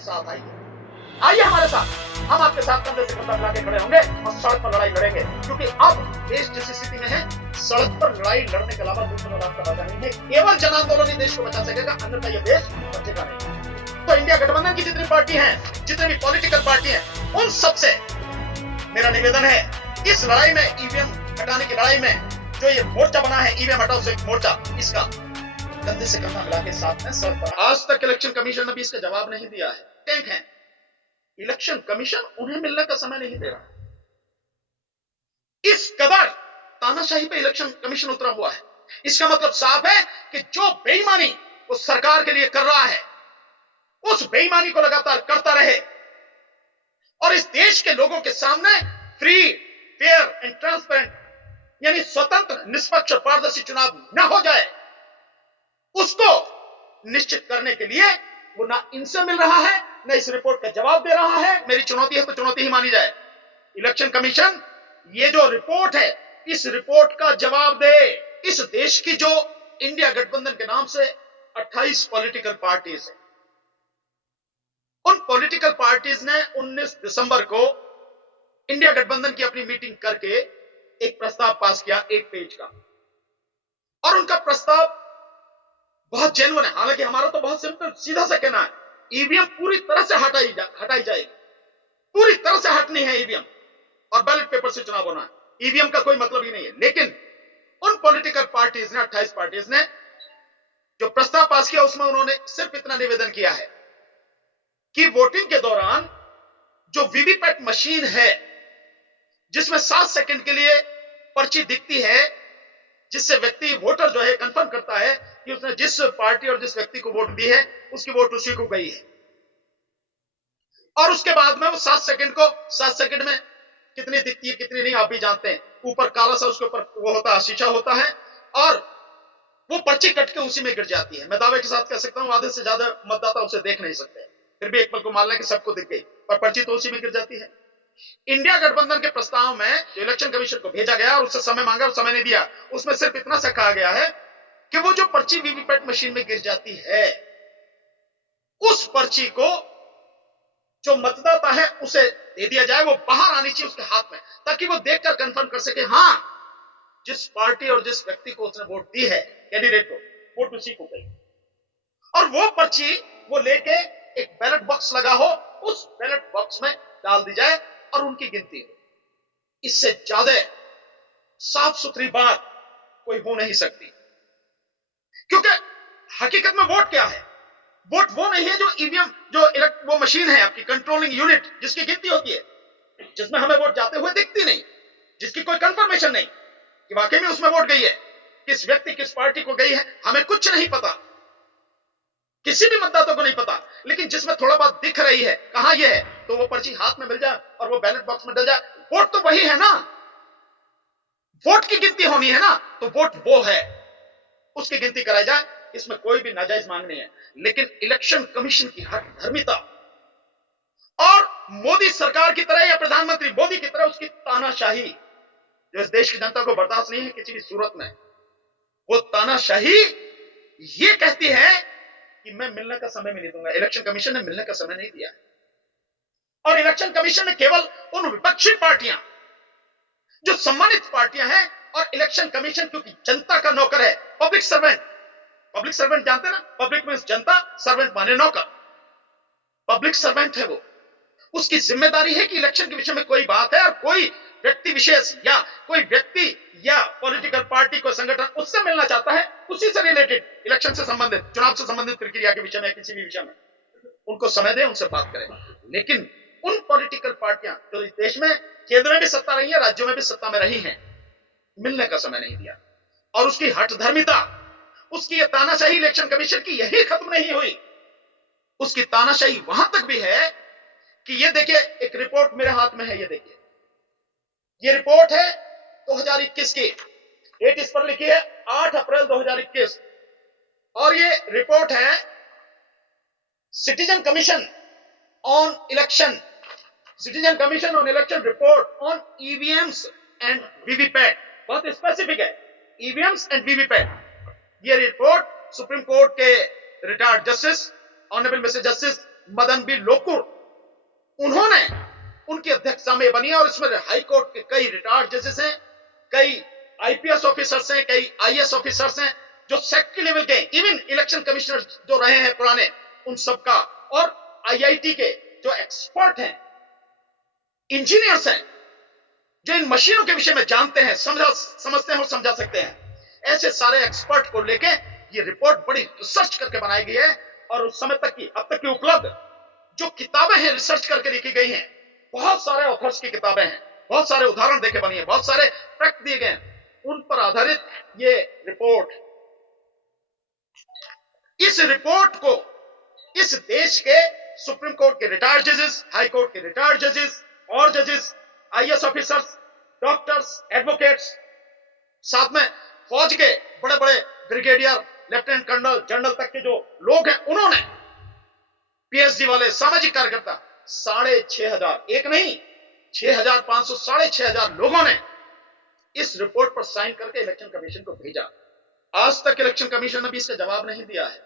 साथ आइए, आइए हमारे साथ, हम आपके साथ कंधे से कंधा मिला के खड़े होंगे और सड़क पर लड़ाई लड़ेंगे, क्योंकि अब देश जिस स्थिति में है, सड़क पर लड़ाई लड़ने के अलावा दूसरा रास्ता बचा नहीं है। केवल जन आंदोलन ही देश को बचा सकेगा, अन्यथा यह देश बचेगा नहीं। तो इंडिया गठबंधन की जितनी पार्टी हैं, जितनी भी पॉलिटिकल पार्टी हैं, उन सबसे मेरा निवेदन है, इस लड़ाई में, ईवीएम हटाने की लड़ाई में जो ये मोर्चा बना है, ईवीएम हटाओ से मोर्चा, इसका कंधे से कंधा मिला के साथ में सड़क पर। आज तक इलेक्शन कमीशन ने भी इसका जवाब नहीं दिया है। टैंक है, इलेक्शन कमीशन उन्हें मिलने का समय नहीं दे रहा। इस कदर तानाशाही पे इलेक्शन कमीशन उतरा हुआ है। इसका मतलब साफ है कि जो बेईमानी वो सरकार के लिए कर रहा है, उस बेईमानी को लगातार करता रहे और इस देश के लोगों के सामने फ्री, फेयर एंड ट्रांसपेरेंट, यानी स्वतंत्र, निष्पक्ष और पारदर्शी चुनाव न हो जाए, उसको निश्चित करने के लिए वो ना इनसे मिल रहा है, न इस रिपोर्ट का जवाब दे रहा है। मेरी चुनौती है तो चुनौती ही मानी जाए। इलेक्शन कमीशन ये जो रिपोर्ट है, इस रिपोर्ट का जवाब दे। इस देश की जो इंडिया गठबंधन के नाम से 28 पॉलिटिकल पार्टीज है, उन पॉलिटिकल पार्टीज ने 19 दिसंबर को इंडिया गठबंधन की अपनी मीटिंग करके एक प्रस्ताव पास किया, 1 पेज का, और उनका प्रस्ताव बहुत जेन्युइन है। हालांकि हमारा तो बहुत सिंपल, सीधा सा कहना है, ईवीएम पूरी तरह से हटाई जाएगी, पूरी तरह से हटनी है ईवीएम, और बैलेट पेपर से चुनाव होना है। ईवीएम का कोई मतलब ही नहीं है। लेकिन उन पॉलिटिकल पार्टीज ने, 28 पार्टीज ने जो प्रस्ताव पास किया, उसमें उन्होंने सिर्फ इतना निवेदन किया है कि वोटिंग के दौरान जो वीवीपैट मशीन है, जिसमें 7 सेकंड के लिए पर्ची दिखती है, जिससे व्यक्ति, वोटर जो है, कंफर्म करता है कि उसने जिस पार्टी और जिस व्यक्ति को वोट दी है, उसकी वोट उसी को गई है, और उसके बाद में वो 7 सेकंड में कितनी दिखती है कितनी नहीं, आप भी जानते हैं। ऊपर काला सा उसके ऊपर वो होता है, शीशा होता है, और वो पर्ची कट के उसी में गिर जाती है। मैं दावे के साथ कह सकता हूं, आधे से ज्यादा मतदाता उसे देख नहीं सकते, फिर भी एक पल को मान लें कि सबको दिख गई, पर पर्ची तो उसी में गिर जाती है। इंडिया गठबंधन के प्रस्ताव में जो इलेक्शन कमीशन को भेजा गया और उससे समय मांगा और समय नहीं दिया, उसमें सिर्फ इतना सा कहा गया है कि वो जो पर्ची वीवीपैट मशीन में गिर जाती है, उस पर्ची को जो मतदाता है उसे दे दिया जाए, वो बाहर आनी चाहिए उसके हाथ में, ताकि वो देखकर कंफर्म कर सके, हां, जिस पार्टी और जिस व्यक्ति को उसने वोट दी है, कैंडिडेट को, वोट उसी को गई। और वो पर्ची वो लेके एक बैलेट बॉक्स लगा हो, उस बैलेट बॉक्स में डाल दी जाए और उनकी गिनती हो। इससे ज्यादा साफ सुथरी बात कोई हो नहीं सकती, क्योंकि हकीकत में वोट क्या है? वोट वो नहीं है जो ईवीएम, वो मशीन है आपकी, कंट्रोलिंग यूनिट, जिसकी गिनती होती है, जिसमें हमें वोट जाते हुए दिखती नहीं, जिसकी कोई कंफर्मेशन नहीं कि वाकई में उसमें वोट गई है, किस व्यक्ति किस पार्टी को गई है, हमें कुछ नहीं पता, किसी भी मतदाता को नहीं पता। लेकिन जिसमें थोड़ा बहुत दिख रही है कहां ये है, तो वो पर्ची हाथ में मिल जाए और वो बैलेट बॉक्स में डल जाए, वोट तो वही है ना, वोट की गिनती होनी है ना, तो वोट वो है, उसकी गिनती कराई जाए, इसमें कोई भी नाजायज मांग नहीं है। लेकिन इलेक्शन कमीशन की हठधर्मिता और मोदी सरकार की तरह या प्रधानमंत्री मोदी की तरह उसकी तानाशाही, जो इस देश की जनता को बर्दाश्त नहीं है किसी भी सूरत में, वो तानाशाही ये कहती है कि मैं मिलने का समय भी नहीं दूंगा। इलेक्शन कमीशन ने मिलने का समय नहीं दिया, और इलेक्शन कमीशन ने केवल उन विपक्षी पार्टियां जो सम्मानित पार्टियां हैं, और इलेक्शन कमीशन क्योंकि जनता का नौकर है, पब्लिक सर्वेंट जानते हैं ना, पब्लिक मींस जनता, सर्वेंट माने नौकर, पब्लिक सर्वेंट है वो। उसकी जिम्मेदारी है कि इलेक्शन के विषय में कोई बात है और कोई व्यक्ति विशेष या कोई व्यक्ति या पॉलिटिकल पार्टी को संगठन उससे मिलना चाहता है, उसी से रिलेटेड, इलेक्शन से संबंधित, चुनाव से संबंधित प्रक्रिया के विषय में, किसी भी विषय में उनको समय दे, उनसे बात करें। लेकिन उन पॉलिटिकल पार्टियां जो इस देश में केंद्र में भी सत्ता रही है, राज्यों में भी सत्ता में रही हैं, मिलने का समय नहीं दिया, और उसकी हठधर्मिता, उसकी ये तानाशाही इलेक्शन कमीशन की यही खत्म नहीं हुई, उसकी तानाशाही वहां तक भी है कि ये देखिए, एक रिपोर्ट मेरे हाथ में है, ये देखिए, ये रिपोर्ट है 2021 की, डेट इस पर लिखी है 8 अप्रैल 2021, और ये रिपोर्ट है citizen commission on election report on EVMs and VVPAT, बहुत स्पेसिफिक है, ईवीएम्स एंड वीवीपैट। ये रिपोर्ट सुप्रीम कोर्ट के retired justice, honourable mister justice Madan B Lokur, उन्होंने उनकी अध्यक्षता में बनी है और इसमें हाई कोर्ट के कई रिटायर्ड जजेस हैं, कई आईपीएस ऑफिसर्स हैं, कई आईएएस ऑफिसर्स हैं, जो सेक्रेटरी लेवल के, इवन इलेक्शन कमिश्नर जो रहे हैं पुराने, उन सबका, और आईआईटी के जो एक्सपर्ट हैं, इंजीनियर्स हैं, जो इन मशीनों के विषय में जानते हैं, समझते हैं और समझा सकते हैं, ऐसे सारे एक्सपर्ट को लेके ये रिपोर्ट बड़ी रिसर्च करके बनाई गई है। और उस समय तक की, अब तक की उपलब्ध जो किताबें हैं रिसर्च करके लिखी गई हैं, बहुत सारे ऑथर्स की किताबें हैं, बहुत सारे उदाहरण देके बनी है, बहुत सारे फैक्ट दिए गए हैं, उन पर आधारित ये रिपोर्ट। इस रिपोर्ट को इस देश के सुप्रीम कोर्ट के रिटायर्ड जजेस, हाई कोर्ट के रिटायर्ड जजेस और जजेस, आईएएस ऑफिसर्स, डॉक्टर्स, एडवोकेट्स, साथ में फौज के बड़े बड़े ब्रिगेडियर, लेफ्टिनेंट कर्नल, जनरल तक के जो लोग हैं, उन्होंने, पीएचडी वाले सामाजिक कार्यकर्ता, 6,500, एक नहीं 6,500, 6,500 लोगों ने इस रिपोर्ट पर साइन करके इलेक्शन कमीशन को भेजा। आज तक इलेक्शन कमीशन ने भी इसका जवाब नहीं दिया है।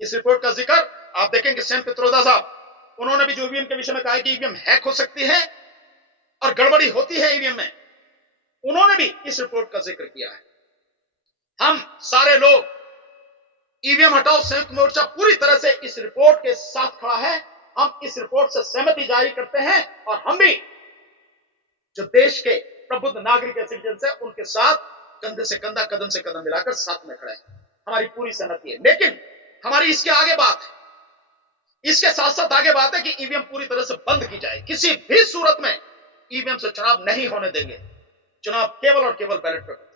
इस रिपोर्ट का जिक्र आप देखेंगे सैम पित्रोदा साहब, उन्होंने भी जो ईवीएम के विषय में कहा है कि ईवीएम हैक हो सकती है और गड़बड़ी होती है ईवीएम में, उन्होंने भी इस रिपोर्ट का जिक्र किया है। हम सारे लोग, ईवीएम हटाओ संयुक्त मोर्चा पूरी तरह से इस रिपोर्ट के साथ खड़ा है। हम इस रिपोर्ट से सहमति जारी करते हैं और हम भी जो देश के प्रबुद्ध नागरिक है, सिटीजन है, उनके साथ कंधे से कंधा, कदम से कदम मिलाकर साथ में खड़े हैं। हमारी पूरी सहमति है। लेकिन हमारी इसके आगे बात है, इसके साथ साथ आगे बात है कि ईवीएम पूरी तरह से बंद की जाए। किसी भी सूरत में ईवीएम से चुनाव नहीं होने देंगे। चुनाव केवल और केवल बैलेट पेपर।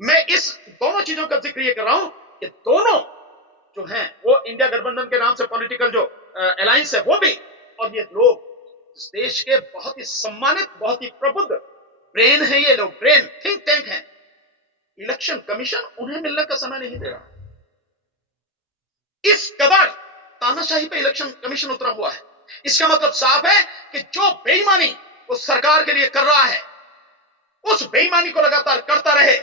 मैं इस दोनों चीजों का जिक्र ये कर रहा हूं कि दोनों जो हैं वो इंडिया गठबंधन के नाम से पॉलिटिकल जो अलायंस है वो भी, और ये लोग इस देश के बहुत ही सम्मानित, बहुत ही प्रबुद्ध ब्रेन है, ये लोग ब्रेन थिंक टैंक हैं। इलेक्शन कमीशन उन्हें मिलने का समय नहीं दे रहा। इस कदर तानाशाही पे इलेक्शन कमीशन उतरा हुआ है। इसका मतलब साफ है कि जो बेईमानी वो सरकार के लिए कर रहा है, उस बेईमानी को लगातार करता रहे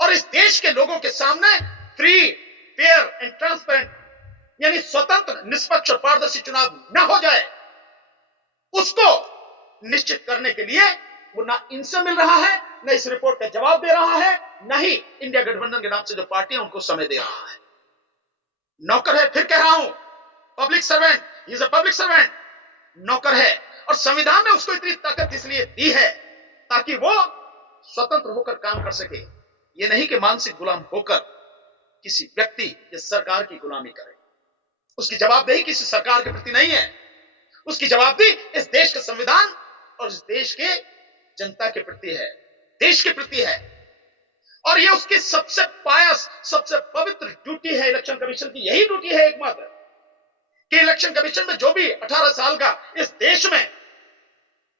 और इस देश के लोगों के सामने फ्री, फेयर एंड ट्रांसपेरेंट, यानी स्वतंत्र, निष्पक्ष और पारदर्शी चुनाव न हो जाए, उसको निश्चित करने के लिए वो ना इनसे मिल रहा है, न इस रिपोर्ट का जवाब दे रहा है, न ही इंडिया गठबंधन के नाम से जो पार्टी है उनको समय दे रहा है। नौकर है, फिर कह रहा हूं, public servant, he is a public servant, नौकर है। और संविधान ने उसको इतनी ताकत इसलिए दी है ताकि वो स्वतंत्र होकर काम कर सके। ये नहीं कि मानसिक गुलाम होकर किसी व्यक्ति या सरकार की गुलामी करे। उसकी जवाबदेही किसी सरकार के प्रति नहीं है, उसकी जवाबदेही इस देश के संविधान और इस देश के जनता के प्रति है, देश के प्रति है। और ये उसकी सबसे पायस, सबसे पवित्र ड्यूटी है इलेक्शन कमीशन की। यही ड्यूटी है एकमात्र कि इलेक्शन कमीशन में जो भी 18 साल का इस देश में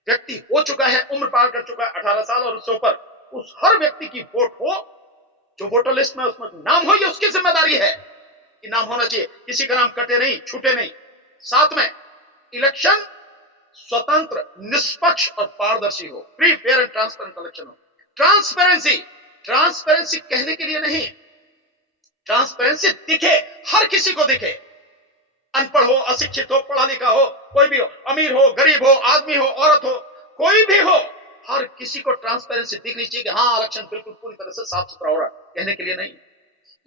व्यक्ति हो चुका है, उम्र पार कर चुका है 18 साल और उससे ऊपर, उस हर व्यक्ति की वोट हो, जो वोटर लिस्ट में उसमें नाम हो, ये उसकी जिम्मेदारी है कि नाम होना चाहिए, किसी का नाम कटे नहीं, छूटे नहीं। साथ में इलेक्शन स्वतंत्र, निष्पक्ष और पारदर्शी हो, free, fair and transparent election हो। ट्रांसपेरेंसी कहने के लिए नहीं, ट्रांसपेरेंसी दिखे, हर किसी को दिखे, अनपढ़ हो, अशिक्षित हो, पढ़ा लिखा हो, कोई भी हो, अमीर हो, गरीब हो, आदमी हो, औरत हो, कोई भी हो, हर किसी को ट्रांसपेरेंसी दिखनी चाहिए कि हाँ इलेक्शन बिल्कुल पूरी तरह से साफ सुथरा हो रहा है। कहने के लिए नहीं,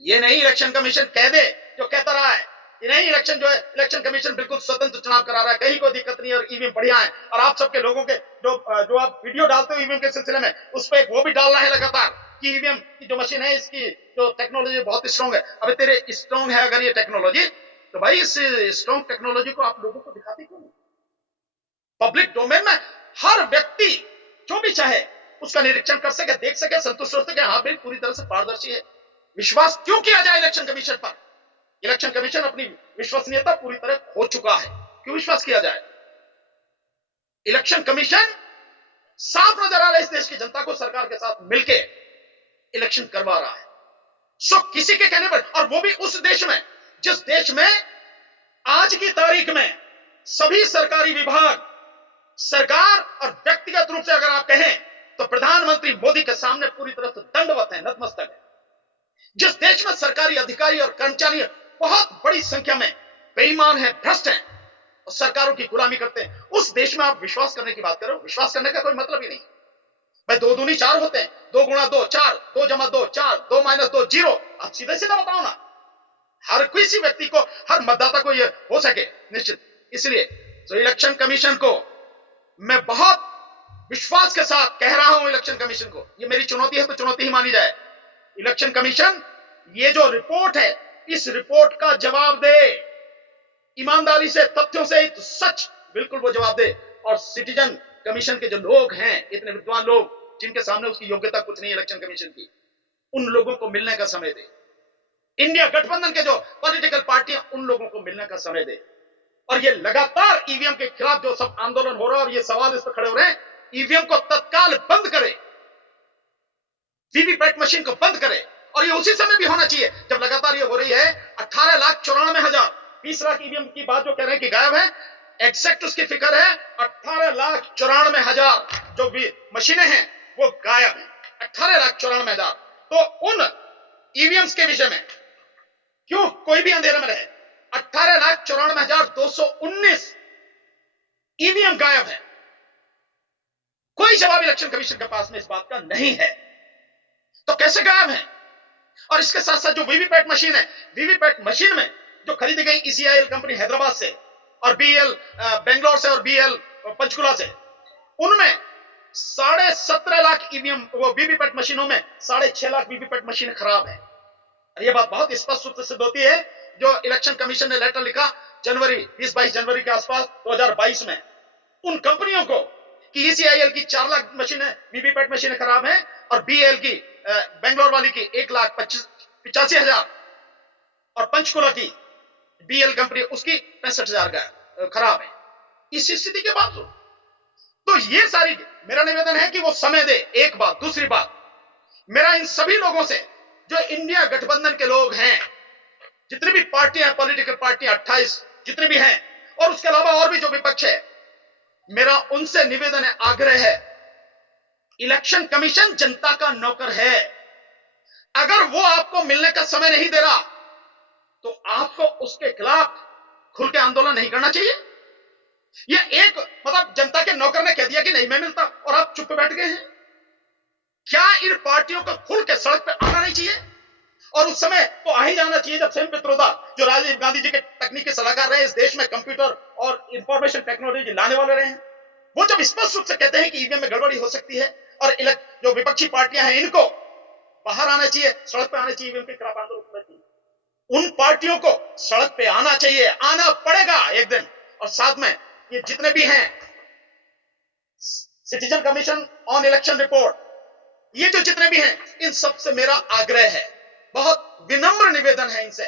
ये नहीं इलेक्शन कमीशन कह दे जो कहता रहा है कि नहीं इलेक्शन जो है, इलेक्शन कमीशन बिल्कुल स्वतंत्र चुनाव करा रहा है, कहीं कोई दिक्कत नहीं है और ईवीएम बढ़िया है। और आप सबके लोगों के जो आप वीडियो डालते हो ईवीएम के सिलसिले में, उस पर वो भी डालना है लगातार कि ईवीएम की जो मशीन है, इसकी जो टेक्नोलॉजी बहुत स्ट्रांग है। अबे तेरे स्ट्रांग है अगर ये टेक्नोलॉजी, तो भाई इस स्ट्रांग टेक्नोलॉजी को आप लोगों को दिखाते क्यों नहीं? पब्लिक डोमेन में हर व्यक्ति जो भी चाहे उसका निरीक्षण कर सके, देख सके, संतुष्ट हो सके, हाँ भाई पूरी तरह से पारदर्शी है। विश्वास क्यों किया जाए इलेक्शन कमीशन पर? इलेक्शन कमीशन अपनी विश्वसनीयता पूरी तरह खो चुका है, क्यों विश्वास किया जाए? इलेक्शन कमीशन साफ नजर आ रहा है इस देश की जनता को सरकार के साथ मिलके इलेक्शन करवा रहा है। सो किसी के कहने पर, और वो भी उस देश में जिस देश में आज की तारीख में सभी सरकारी विभाग, सरकार और व्यक्तिगत रूप से अगर आप कहें तो प्रधानमंत्री मोदी के सामने पूरी तरह से दंडवत है, नतमस्तक है। जिस देश में सरकारी अधिकारी और कर्मचारी बहुत बड़ी संख्या में बेईमान हैं, भ्रष्ट हैं और सरकारों की गुलामी करते हैं, उस देश में आप विश्वास करने की बात करो। विश्वास करने का कोई मतलब ही नहीं। भाई 2 दूनी 4 होते हैं, 2 गुणा 2 4, 2 जमा 2 4, 2 माइनस 2 0। आप सीधे सीधा बताओ ना, हर किसी व्यक्ति को, हर मतदाता को यह हो सके निश्चित। इसलिए तो इलेक्शन कमीशन को मैं बहुत विश्वास के साथ कह रहा हूं, इलेक्शन कमीशन को, यह मेरी चुनौती है तो चुनौती ही मानी जाए। इलेक्शन कमीशन ये जो रिपोर्ट है, इस रिपोर्ट का जवाब दे, ईमानदारी से, तथ्यों से, तो सच बिल्कुल वो जवाब दे। और सिटीजन कमीशन के जो लोग हैं, इतने विद्वान लोग जिनके सामने उसकी योग्यता कुछ नहीं है इलेक्शन कमीशन की, उन लोगों को मिलने का समय दे। इंडिया गठबंधन के जो पॉलिटिकल पार्टियां, उन लोगों को मिलने का समय दे। और ये लगातार ईवीएम के खिलाफ जो सब आंदोलन हो रहा है और ये सवाल इस पर खड़े हो रहे हैं, ईवीएम को तत्काल बंद करे, वीवीपैट मशीन को बंद करे। और ये उसी समय भी होना चाहिए जब लगातार ये हो रही है। 18,94,000, 20 लाख ईवीएम की बात जो कह रहे हैं कि गायब है, एग्जैक्ट उसकी फिगर है 18,94,000 जो भी मशीनें हैं वो गायब है, 18,94,000। तो उन ईवीएम्स के विषय में क्यों कोई भी अंधेरे में रहे? 18,94,219 ईवीएम गायब है। कोई जवाब इलेक्शन कमीशन के पास में इस बात का नहीं है, तो कैसे गायब है? और इसके साथ साथ जो वीवीपैट मशीन है, वीवीपैट मशीन में जो खरीदी गई ECIL कंपनी हैदराबाद से और BEL बेंगलोर से और BEL पंचकुला से, उनमें 17.5 लाख ईवीएम, वो वीवीपैट मशीनों में 6.5 लाख वीवीपैट मशीन खराब है। और यह बात बहुत स्पष्ट रूप से सिद्ध होती है जो इलेक्शन कमीशन ने लेटर लिखा जनवरी 20-22 जनवरी के आसपास 2022 में उन कंपनियों को कि ECIL की 4 लाख मशीनें, वीवीपैट मशीनें खराब हैं और BEL की बेंगलोर वाली की 1,85,000 और पंचकुला की BEL कंपनी उसकी 65,000 का खराब है। इस स्थिति के बावजूद तो ये सारी, मेरा निवेदन है कि वो समय दे, एक बात। दूसरी बात, मेरा इन सभी लोगों से जो इंडिया गठबंधन के लोग हैं, जितनी भी पार्टियां, पॉलिटिकल पार्टियां 28 जितनी भी हैं, और उसके अलावा और भी जो विपक्ष है, मेरा उनसे निवेदन है, आग्रह है, इलेक्शन कमीशन जनता का नौकर है। अगर वो आपको मिलने का समय नहीं दे रहा तो आपको उसके खिलाफ खुल के आंदोलन नहीं करना चाहिए। यह एक मतलब जनता के नौकर ने कह दिया कि नहीं मैं मिलता और आप चुप बैठ गए हैं। क्या इन पार्टियों को खुल के सड़क पे आना नहीं चाहिए? और उस समय तो आ ही जाना चाहिए जब सेम पित्रोदा, जो राजीव गांधी जी के तकनीकी सलाहकार रहे, इस देश में कंप्यूटर और इंफॉर्मेशन टेक्नोलॉजी लाने वाले रहे हैं, वो जब स्पष्ट रूप से कहते हैं कि ईवीएम में गड़बड़ी हो सकती है और जो विपक्षी पार्टियां हैं, इनको बाहर आना चाहिए, सड़क पे आना चाहिए, ईवीएम के खिलाफ आंदोलन करना चाहिए। उन पार्टियों को सड़क पे आना चाहिए, आना पड़ेगा एक दिन। और साथ में ये जितने भी हैं citizen commission on election report, ये जो जितने भी हैं, इन सबसे मेरा आग्रह है, बहुत विनम्र निवेदन है इनसे